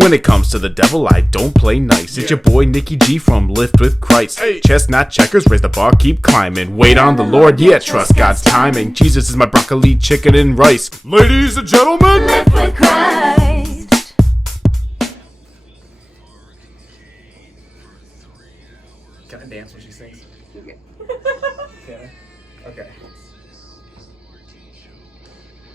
When it comes to the devil, I don't play nice. It's your boy Nicky G from Lift with Christ. Hey. Chestnut checkers, raise the bar, keep climbing. Wait on the Lord, yeah, trust God's timing. Jesus is my broccoli, chicken, and rice. Ladies and gentlemen, Lift with Christ. Can I dance when she sings? Okay. Can I? Okay.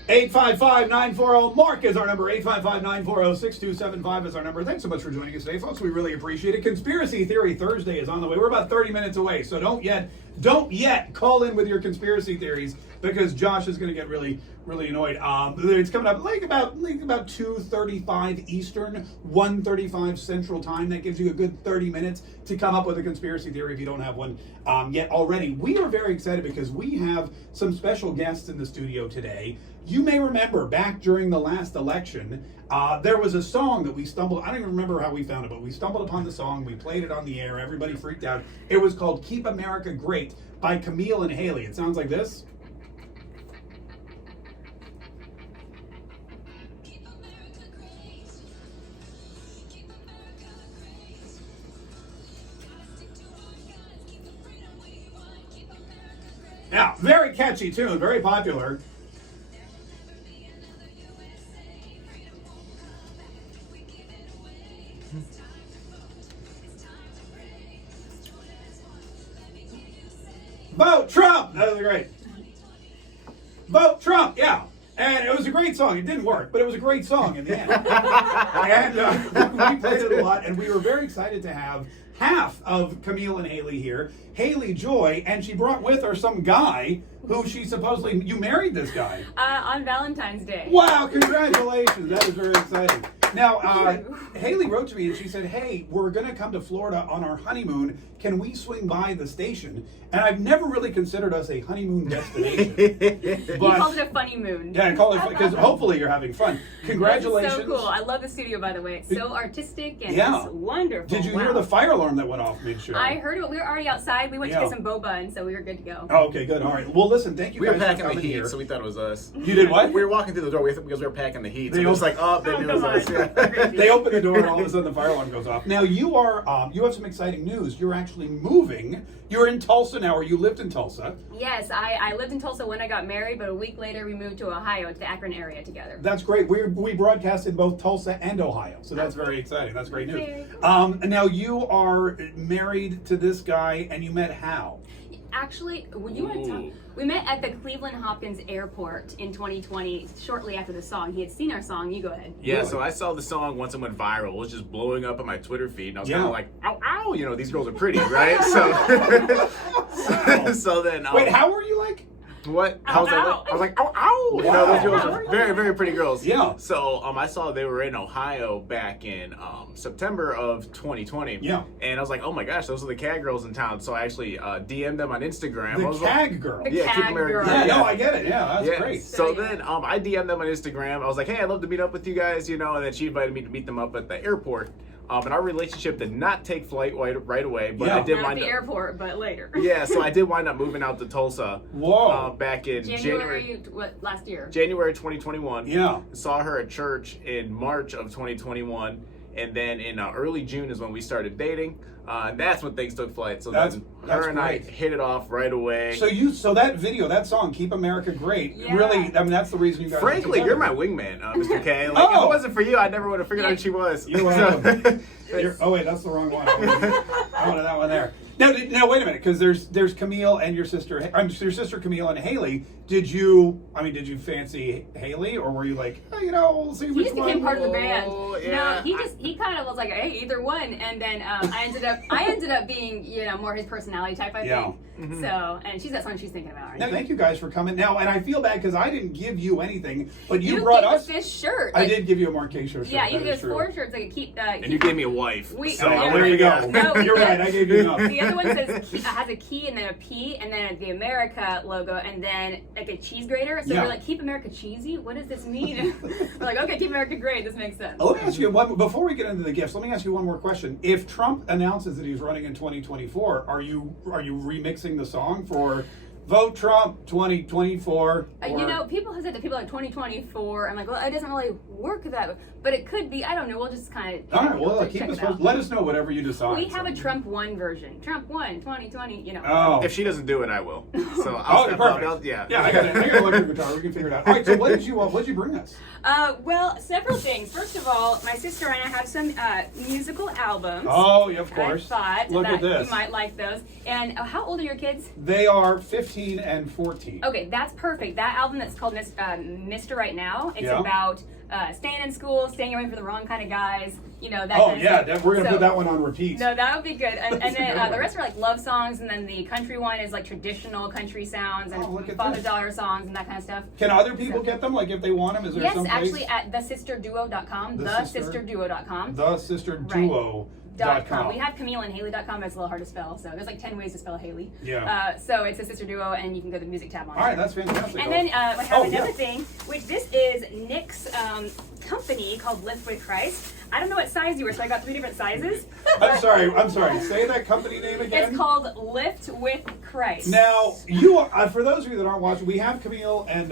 855-940 Mark is our number. 855-940-6275 is our number. Thanks so much for joining us today, folks. We really appreciate it. Conspiracy Theory Thursday is on the way. We're about 30 minutes away, so don't yet call in with your conspiracy theories because Josh is going to get really annoyed. It's coming up like about 2:35 Eastern, 1:35 Central Time. That gives you a good 30 minutes to come up with a conspiracy theory if you don't have one yet already. We are very excited because we have some special guests in the studio today. You may remember back during the last election, there was a song that we stumbled. I don't even remember how we found it, but we stumbled upon the song. We played it on the air. Everybody freaked out. It was called "Keep America Great" by Camille and Haley. It sounds like this. Yeah, very catchy tune, very popular. Vote Trump! That was great. Vote Trump, yeah. And it was a great song. It didn't work, but it was a great song in the end. And we played it a lot, and we were very excited to have half of Camille and Haley here. Haley Joy, and she brought with her some guy who she supposedly, you married this guy. On Valentine's Day. Wow, congratulations. That is very exciting. Now, Haley wrote to me and she said, hey, we're going to come to Florida on our honeymoon. Can we swing by the station? And I've never really considered us a honeymoon destination. You called it a funny moon. Yeah, I call it because hopefully you're having fun. Congratulations. It's so cool. I love the studio, by the way. It's so artistic and Yeah. it's wonderful. Did you hear the fire alarm that went off mid-show? I heard it. We were already outside. We went to Yeah. get some boba, and so we were good to go. Oh, okay, good. All right. Well, listen, thank you We guys were for packing the coming heat, here. so we thought it was us. You did what? We were walking through the door because we were packing the heat. So They it was op- like, oh, they knew it was come us. on. Yeah. They open the door and all of a sudden the fire alarm goes off. Now you have some exciting news. You're actually moving. You're in Tulsa now, or you lived in Tulsa. Yes, I lived in Tulsa when I got married, but a week later we moved to Ohio, to the Akron area together. That's great. We broadcast in both Tulsa and Ohio, so that's very exciting. That's great news. Very cool. And now you are married to this guy, and you met how? Actually, would you want to talk? We met at the Cleveland Hopkins Airport in 2020, shortly after the song. He had seen our song. You go ahead. Yeah, Really? so I saw the song once it went viral. It was just blowing up on my Twitter feed. And I was Yeah. kind of like, ow, ow, you know, these girls are pretty, right? So then... Wait, how were you like? What? Ow, I ow. was like, ow, ow! You know, those girls are very, very pretty girls. Yeah. So I saw they were in Ohio back in September of 2020. Yeah. And I was like, oh my gosh, those are the CAG girls in town. So I actually DM'd them on Instagram. I The was like, CAG girl. The Yeah, keep CAG America girl. great. Yeah, no, I get it. Yeah, that's yeah. great. So So, yeah. then I DM'd them on Instagram. I was like, hey, I'd love to meet up with you guys, you know, and then she invited me to meet them up at the airport. And our relationship did not take flight right away, but Yeah. I did Not at wind the up. airport, but later. Yeah, so I did wind up moving out to Tulsa. Whoa. Back in January last year. January 2021. Yeah. Saw her at church in March of 2021, and then in early June is when we started dating. And that's when things took flight. So That's then great. her and I hit it off right away. So that video, that song, "Keep America Great," Yeah. really, I mean, that's the reason you guys. are Frankly, together. you're my wingman, Mr. K. Like, if Oh. it wasn't for you, I never would have figured out who she was. You're welcome. Oh wait, that's the wrong one. I wanted that one there. Now wait a minute, because there's Camille and your sister. Your sister Camille and Haley. Did you fancy Haley, or were you like, oh, we'll see He which just one? became part of the band. Oh, yeah. No, he kind of was like, hey, either one. And then I ended up being, more his personality type, I Yeah. think. So, and she's that song she's thinking about, right? Now, thank you guys for coming. Now, and I feel bad because I didn't give you anything, but you You brought gave us. this shirt. I Like, did give you a Marquez shirt. Yeah, you that gave is us true. 4 shirts. Like keep. And you gave me a wife. So yeah, there you go. No, You're right. I gave you enough. The other one has a key and then a P and then the America logo and then like a cheese grater. So Yeah. we're like, keep America cheesy? What does this mean? We're like, okay, keep America great. This makes sense. Let me ask you one before we get into the gifts. Let me ask you one more question. If Trump announces that he's running in 2024, are you remixing the song for Vote Trump 2024. You know, people have said that people are 2024. I'm like, well, it doesn't really work that way. But it could be. I don't know. We'll just kind of. All right, well, check it let out. us know whatever you decide. We have a Trump 1 version. Trump 1, 2020, you know. Oh. If she doesn't do it, I will. So I'll step perfect. up. Yeah. Yeah, I got an electric guitar. We can figure it out. All right, so what did you bring us? Well, several things. First of all, my sister and I have some musical albums. Oh, yeah, of course. I thought Look that at this. you might like those. And how old are your kids? They are 15 and 14. Okay, that's perfect. That album that's called Mr. Right Now, it's Yeah. about staying in school, staying away from the wrong kind of guys, you know, that Oh, kind of yeah, stuff. we're going to So- put that one on repeat. No, that would be good. And That's a then good one. the rest are like love songs, and then the country one is like traditional country sounds and Oh, look at this. father-daughter songs and that kind of stuff. Can other people get them, like if they want them? Is there Yes, some actually at thesisterduo.com, thesisterduo.com. thesisterduo.com. We have CamilleandHaley.com, but it's a little hard to spell, so there's like 10 ways to spell Haley. Yeah. So it's a sister duo, and you can go to the music tab on All right, it. that's fantastic. And then we have another yeah. thing, which this is Nick's company called Lift with Christ. I don't know what size you were, so I got 3 different sizes. I'm sorry. Say that company name again. It's called Lift with Christ. Now, for those of you that aren't watching, we have Camille and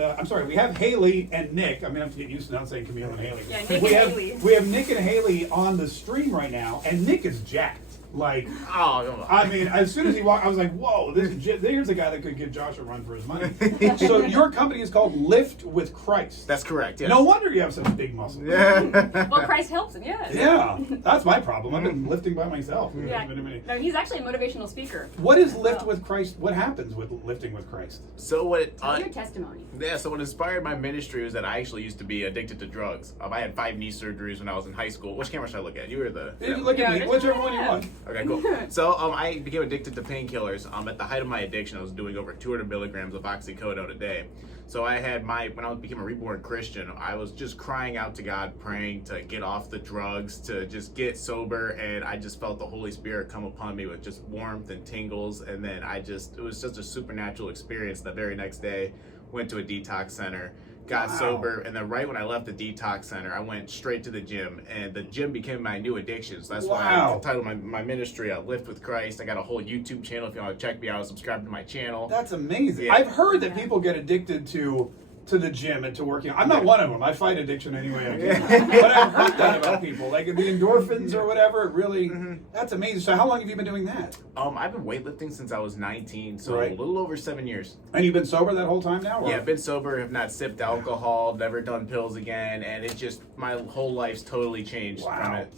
we have Haley and Nick. I'm gonna have to get used to not saying Camille and Haley. Yeah, Nick we and have Haley. we have Nick and Haley on the stream right now, and Nick is jacked. Like, Oh, come on. I mean, as soon as he walked, I was like, "Whoa, here's a guy that could give Josh a run for his money." So your company is called Lift with Christ. That's correct. Yes. No wonder you have such big muscles. Yeah. Well, Christ helps him, yes. Yeah, that's my problem. I've been lifting by myself. Yeah. No, he's actually a motivational speaker. What is Lift with Christ? What happens with lifting with Christ? So what? Tell your testimony. Yeah, so what inspired my ministry was that I actually used to be addicted to drugs. I had 5 knee surgeries when I was in high school. Which camera should I look at? You were the... Look at me, Yeah, whichever one you want. Okay, cool. So I became addicted to painkillers. At the height of my addiction, I was doing over 200 milligrams of oxycodone a day. So I had when I became a reborn Christian, I was just crying out to God, praying to get off the drugs, to just get sober, and I just felt the Holy Spirit come upon me with just warmth and tingles, and then it was just a supernatural experience. The very next day, went to a detox center, got sober, and then right when I left the detox center, I went straight to the gym, and the gym became my new addiction. So that's why I titled my ministry Lift with Christ. I got a whole YouTube channel. If you want to check me out, subscribe to my channel. That's amazing. Yeah. I've heard that people get addicted to the gym and to working out. I'm not one of them. I fight addiction anyway I can. But I've heard that about people. Like the endorphins or whatever, it really, that's amazing. So how long have you been doing that? I've been weightlifting since I was 19, so Right. a little over 7 years. And you've been sober that whole time now? Or? Yeah, I've been sober, have not sipped alcohol, never done pills again, and it just, my whole life's totally changed from Wow. it.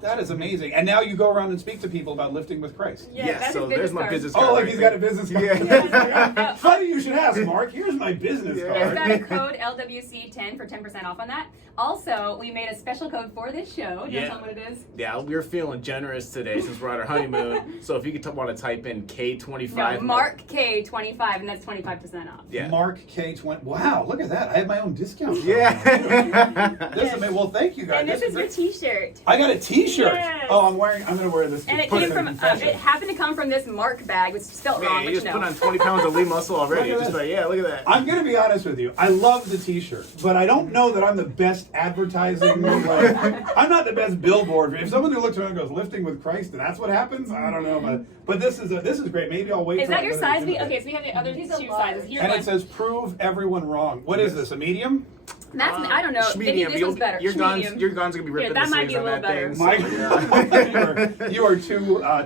That is amazing. And now you go around and speak to people about lifting with Christ. Yeah, Yeah, that's so his there's my card. business card. Oh, like right he's there. got a business card. Yeah. Funny you should ask, Mark. Here's my business We've card. got a code LWC10 for 10% off on that. Also, we made a special code for this show. Do you Yeah. tell them what it is? Yeah, we're feeling generous today since we're on our honeymoon. So if you could want to type in K25. No, Mark K25, and that's 25% off. Yeah. Mark K20. Wow, look at that. I have my own discount code. Yeah. This is amazing. Well, thank you guys. And this is your great. t-shirt. I got a T-shirt. Yes. Oh, I'm going to wear this. And it Put came in from, confession. it happened to come from this Mark bag, which is spelled Yeah, wrong, you but just you know. put on 20 pounds of lean muscle already. Look at Just this. like, yeah, look at that. I'm going to be honest with you. I love the T-shirt, but I don't know that I'm the best advertising. I'm not the best billboard. If someone who looks around and goes, lifting with Christ, and that's what happens, I don't know. But this is great. Maybe I'll wait. Is till that I your go to the size? gym. Okay, so we have the other He's two a large. sizes. Here's And one. it says, prove everyone wrong. What is this, a medium? That's, I don't know. Maybe Medium. this one's better. Your guns Medium. are gonna be ripped Here, in that the might sleeves be a on little that better. thing. So, You are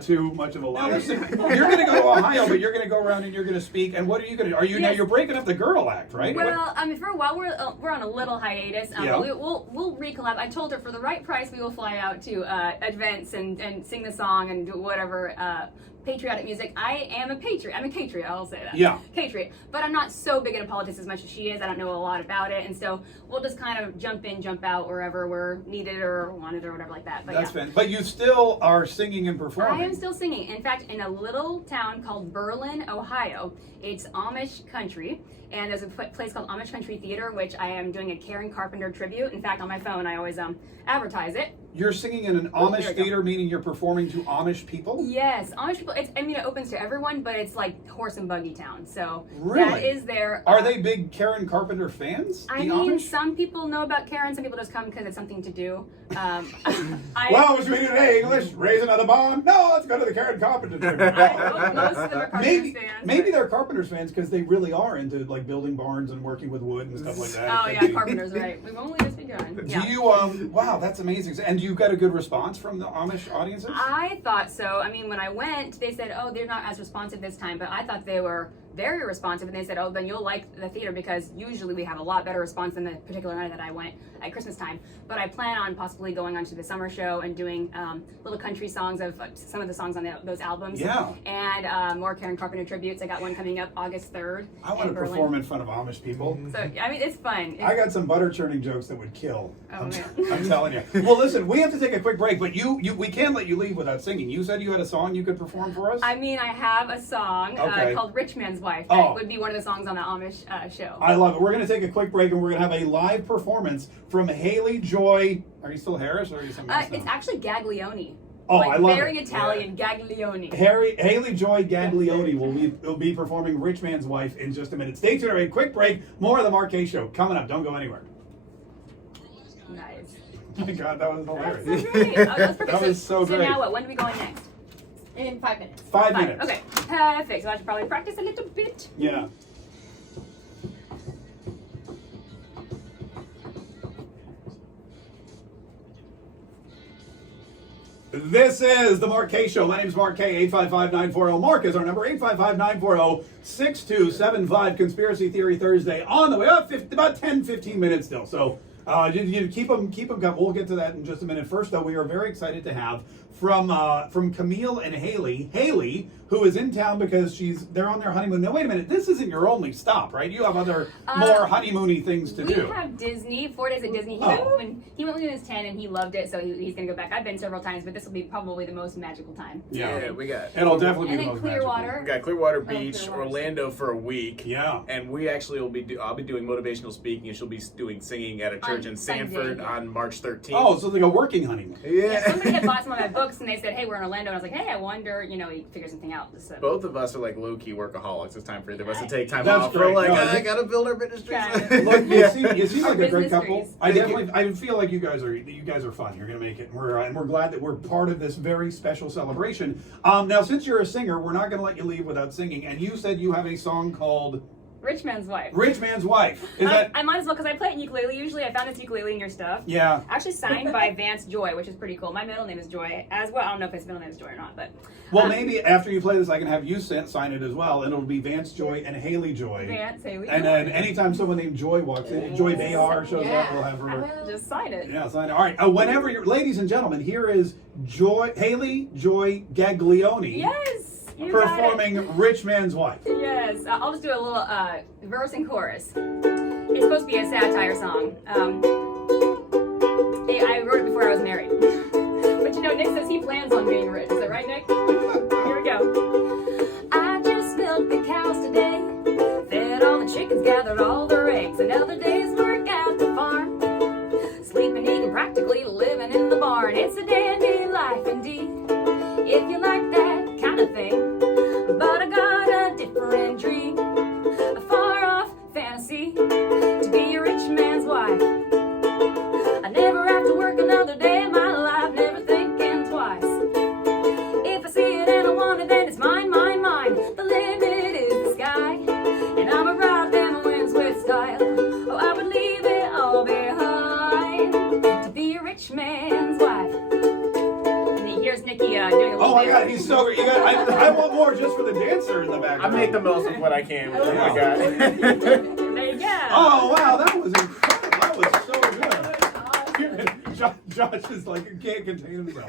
too much of a liar. Now listen, you're going to go to Ohio, but you're going to go around and you're going to speak. And what are you going to do? Are you now? Yes. You're breaking up the girl act, right? Well, for a while we're on a little hiatus. Yeah. But we'll recollab. I told her for the right price we will fly out to events and sing the song and do whatever patriotic music. I am a patriot. I'm a patriot. I'll say that. Yeah. Patriot. But I'm not so big into politics as much as she is. I don't know a lot about it, and so we'll just kind of jump in, jump out wherever we're needed or wanted or whatever like that. But That's yeah. fine. But you still are singing and I performing. am still singing. In fact, in a little town called Berlin, Ohio. It's Amish country, And there's a place called Amish Country Theater, which I am doing a Karen Carpenter tribute. In fact, on my phone, I always advertise it. You're singing in an Amish theater, meaning you're performing to Amish people? Yes, Amish people. It opens to everyone, but it's like horse and buggy town. So really? that is their. Are they big Karen Carpenter fans? I mean, Amish? some people know about Karen. Some people just come because it's something to do. Well, what should we do today? English? Raise another bomb? No, let's go to the Karen Carpenter tribute. Most of them are Carpenters fans. Maybe they're Carpenters fans because they really are into like building barns and working with wood and stuff like that. Oh yeah, Carpenters, right? We've only just begun. Yeah. Do you wow, that's amazing. And you got a good response from the Amish audiences? I thought so. I mean, when I went, they said, "Oh, they're not as responsive this time," but I thought they were very responsive, and they said, "Oh, then you'll like the theater because usually we have a lot better response than the particular night that I went at Christmas time." But I plan on possibly going on to the summer show and doing little country songs of some of the songs on those albums. Yeah. And more Karen Carpenter tributes. I got one coming up August 3rd. I want to perform in front of Amish people. So I mean, it's fun. I got some butter churning jokes that would kill. Oh, man. I'm telling you. Well, listen, we have to take a quick break, but we can't let you leave without singing. You said you had a song you could perform for us? I mean, I have a song called Rich Man's Wife. That would be one of the songs on the Amish show. I love it. We're going to take a quick break, and we're going to have a live performance from Haley Joy. Are you still Harris, or are you something else now? It's actually Gaglione. Oh, like I love very it. Italian, Gaglione. Haley Joy Gaglione will be performing Rich Man's Wife in just a minute. Stay tuned. A quick break. More of the Mark Kaye Show coming up. Don't go anywhere. Nice. Oh my God, that was hilarious. That's so great. That's perfect. That was so great. So now what? When are we going next? In 5 minutes. 5 minutes. Okay, perfect. So I should probably practice a little bit. Yeah. This is the Mark Kaye Show. My name is Mark Kaye. 855-940. Mark is our number. 855-940-6275. Conspiracy Theory Thursday on the way. About 10-15 minutes still. So you keep them coming. We'll get to that in just a minute. First, though, we are very excited to have from Camille and Haley. Haley, who is in town because they're on their honeymoon. Now, wait a minute. This isn't your only stop, right? You have other more honeymoony things to do. We have Disney. 4 days at Disney. He went when he was 10 and he loved it, so he's going to go back. I've been several times, but this will be probably the most magical time. Yeah, we got. It'll definitely And be the then most Clearwater. magical. We got Clearwater Beach, Clearwater. Orlando for a week. Yeah. And we actually I'll be doing motivational speaking, and she'll be doing singing at a church in Sanford on March 13th. Oh, so it's like a working honeymoon. Yeah, somebody had bought some of my books and they said, "Hey, we're in Orlando." And I was like, "Hey, I wonder, you figure something out." So. Both of us are like low-key workaholics. It's time for either of us to take time That's off. great. We're like, No, I gotta build our ministries. Yeah. Look, you seem like a great business couple. trees. I feel like you guys are fun. You're gonna make it. And we're glad that we're part of this very special celebration. Now, since you're a singer, we're not gonna let you leave without singing. And you said you have a song called Rich Man's Wife. Rich Man's Wife. Is that? I might as well, because I play it ukulele usually. I found this ukulele in your stuff. Yeah. Actually signed by Vance Joy, which is pretty cool. My middle name is Joy as well. I don't know if his middle name is Joy or not, but. Well, maybe after you play this, I can have you sign it as well, and it'll be Vance Joy and Haley Joy. Vance, Haley. And then anytime someone named Joy walks in, Joy Behar shows up, we'll have her. Just sign it. Yeah, sign it. All right. Whenever you're, ladies and gentlemen, here is Haley Joy Gaglione. Yes. You got it. Performing Rich Man's Wife. Yes. I'll just do a little verse and chorus. It's supposed to be a satire song. I wrote it before I was married. But Nick says he plans on being rich. Is that right, Nick? Here we go. I just milked the cows today. Fed all the chickens, gathered all their eggs. Another day's work at the farm. Sleeping, eating, practically living in the barn. It's a dandy life indeed. If you like that kind of thing. But I got a different dream. A far off fantasy. To be a rich man's wife. I never have to work another day in my life. Never thinking twice. If I see it and I want it, then it's mine, mine, mine. The limit is the sky. And I'm a ride them winds with style. Oh, I would leave it all behind. To be a rich man's wife. And here's Nikki doing a little Oh my bit. God, he's so great. I want more just for the dancer in the I background. make the most of what I can with what I got. There you go. Oh wow, that was incredible. That was so good. Josh is like, can't contain himself.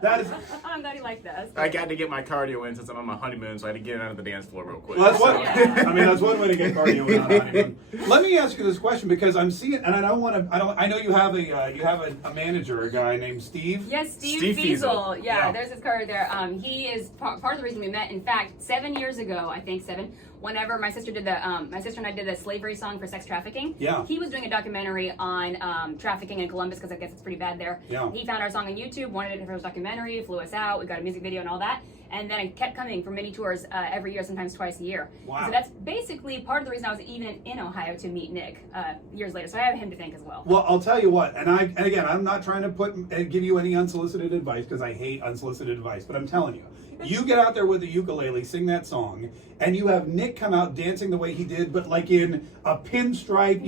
That is. I'm glad he liked that. I got to get my cardio in since I'm on my honeymoon, so I had to get it out of the dance floor real quick. Well, that's one. Yeah. I mean, that's one way to get cardio without honeymoon. Let me ask you this question because I'm seeing, and I don't want to. I know you have a manager, a guy named Steve. Yes, Steve Steve Fiesel. Fiesel. Yeah, Yeah. there's his card there. He is part of the reason we met. In fact, 7 years ago, I think 7, whenever my sister and I did the slavery song for sex trafficking. Yeah. He was doing a documentary on trafficking in Columbus because I guess it's pretty bad there. Yeah. He found our song on YouTube, wanted it for his documentary, flew us out. We got a music video and all that. And then I kept coming for mini tours every year, sometimes twice a year. Wow. So that's basically part of the reason I was even in Ohio to meet Nick years later. So I have him to thank as well. Well, I'll tell you what, and again, I'm not trying to give you any unsolicited advice because I hate unsolicited advice, but I'm telling you, you get out there with the ukulele, sing that song, and you have Nick come out dancing the way he did, but like in a pinstripe,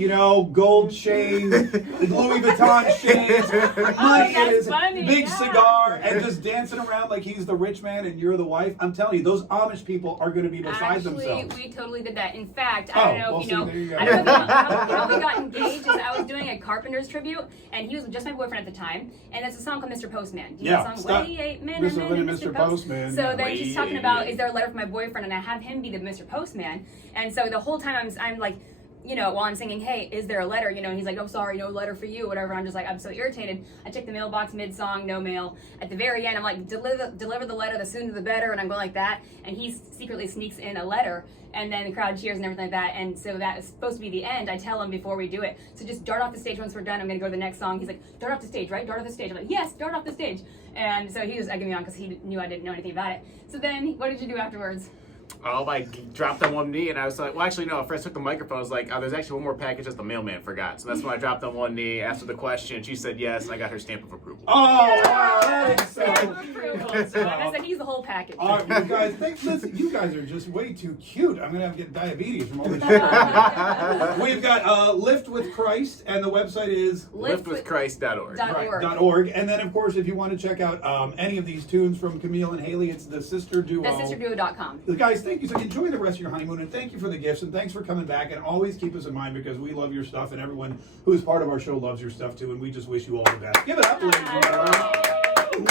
gold chain, Louis Vuitton shades, money in his big cigar, and just dancing around like he's the rich man and you're the wife. I'm telling you, those Amish people are going to be beside themselves. Actually, we totally did that. In fact, I don't know if you know. There you go. I don't know how we got engaged. Is I was doing a Carpenter's tribute, and he was just my boyfriend at the time. And there's a song called Mr. Postman. Do you know the song? 28 minutes, Mr. Postman. So then she's talking about, is there a letter from my boyfriend? And I have him be the Mr. Postman. And so the whole time I'm like, while I'm singing, hey, is there a letter? And he's like, oh, sorry, no letter for you, whatever. I'm just like, I'm so irritated. I check the mailbox mid-song, no mail. At the very end, I'm like, deliver the letter, the sooner the better, and I'm going like that. And he secretly sneaks in a letter, and then the crowd cheers and everything like that. And so that is supposed to be the end. I tell him before we do it, so just dart off the stage once we're done. I'm going to go to the next song. He's like, dart off the stage, right? Dart off the stage. I'm like, yes, dart off the stage. And so he was egging me on because he knew I didn't know anything about it. So then, what did you do afterwards? Oh, I dropped on one knee, and I was like, well, actually, no. At first, I took the microphone. I was like, oh, there's actually one more package that the mailman forgot. So that's when I dropped on one knee, asked her the question. She said yes, and I got her stamp of approval. Oh, wow, that is so So like I said, he's the whole package. All right, you guys, listen, you guys are just way too cute. I'm going to get diabetes from all this shit. We've got Lift with Christ, and the website is LiftWithChrist.org. .org. And then, of course, if you want to check out any of these tunes from Camille and Haley, it's the Sister Duo. TheSisterDuo.com. Guys, thank you. So enjoy the rest of your honeymoon, and thank you for the gifts, and thanks for coming back. And always keep us in mind because we love your stuff, and everyone who is part of our show loves your stuff too. And we just wish you all the best. Give it up, ladies and gentlemen.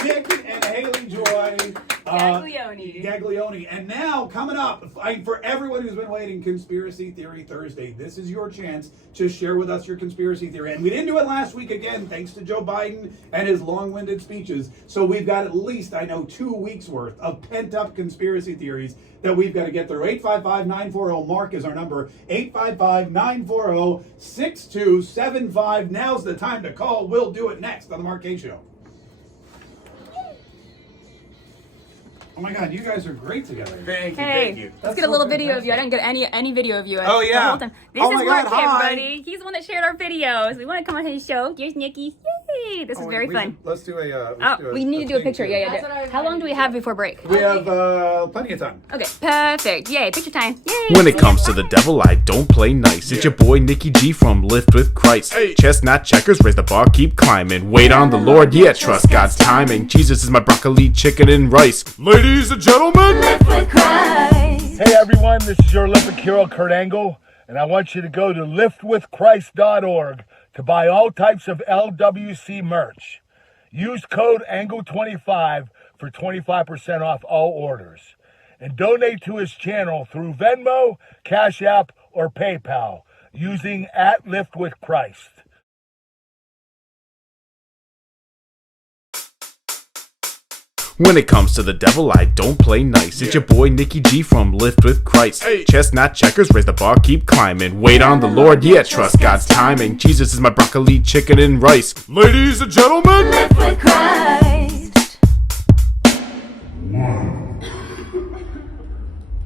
Nick and Haley Joy. Gaglione. And now, coming up, for everyone who's been waiting, Conspiracy Theory Thursday. This is your chance to share with us your conspiracy theory. And we didn't do it last week again, thanks to Joe Biden and his long-winded speeches. So we've got at least, 2 weeks worth of pent-up conspiracy theories that we've got to get through. 855-940, Mark is our number. 855-940-6275. Now's the time to call. We'll do it next on the Mark Kaye Show. Oh my God, you guys are great together. Thank you, Hey, thank you. let's get a little video of you. I didn't get any video of you. Oh, yeah. The whole time. This Oh is my Mark, God, hi. everybody. He's the one that shared our videos. We want to come on his show. Here's Nikki. Yay! This is very fun. Let's do a. We need to do a picture. Yeah. How long do we have before break? We have plenty of time. Okay, perfect. Yay, picture time. Yay! When it comes to the devil, I don't play nice. It's your boy Nicky G from Lift with Christ. Chestnut checkers, raise the bar, keep climbing. Wait on the Lord, yeah, trust God's timing. Jesus is my broccoli, chicken, and rice. Ladies and gentlemen, Lift with Christ. Hey everyone, this is your Olympic hero Kurt Angle, and I want you to go to LiftWithChrist.org to buy all types of LWC merch. Use code ANGLE25 for 25% off all orders. And donate to his channel through Venmo, Cash App, or PayPal using @LiftWithChrist. when it comes to the devil, I don't play nice. It's your boy Nicky G from Lift with Christ. Chestnut checkers, raise the bar, keep climbing. Wait on the Lord, yeah, trust God's timing. Jesus is my broccoli, chicken, and rice. Ladies and gentlemen, Lift with Christ. 1,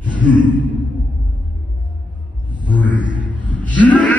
2, 3.